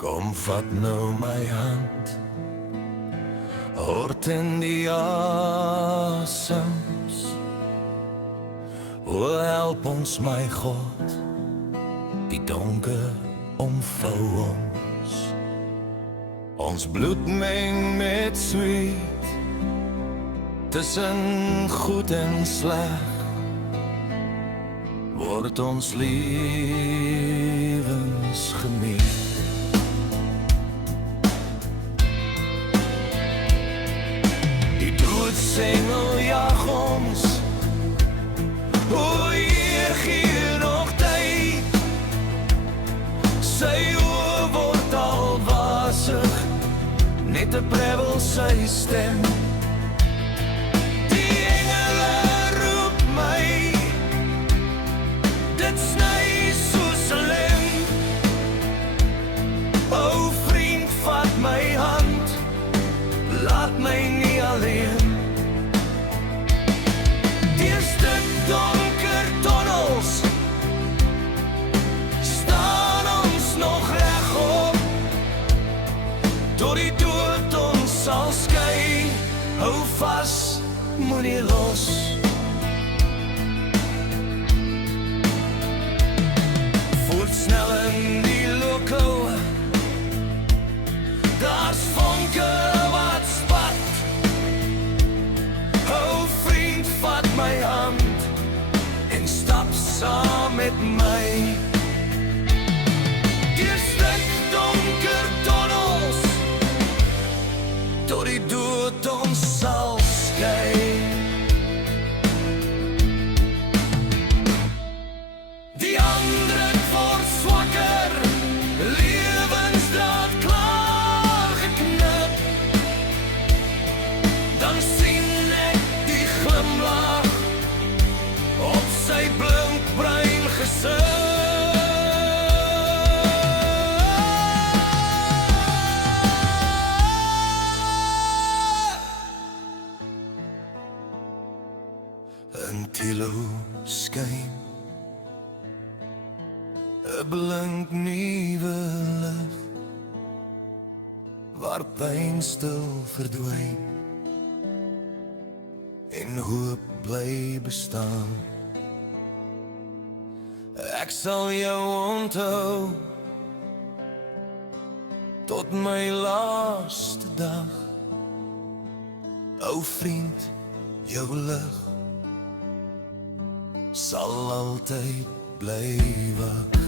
Kom vat nou my hand, hoort in die asems. O help ons my God, die donker omvou ons. Ons bloed meng met sweet, tussen goed en sleg, word ons lewens gemeet. Die doodsengel jag ons, o Heer gee nog tyd. Sy oë word al wasig, net te prevel sy stem. Die engele roep my, dit sny soos 'n lem. O vriend, vat my hand, laat my nie alleen. Deur stuk donker tonnels staan ons nog regop, tot die dood ons sal skei. Hou vas, moenie los. Voortsnel in die loco, daar's vonke wat spat. Hou vriend, vat my hand en stap saam met my. Deur stuk donker tonnels, tot die dood ons sal skei. Die ander word swakker, lewensdraad klaar geknip. Dan sien ek die glimlach op sy blink bruin gesig. In Tilo skyn 'n blink nuwe lig, waar pyn stil verdwyn en hoop bly bestaan. Ek sal jou onthou tot my laaste dag. O vriend, jou lig sal altyd bly wag.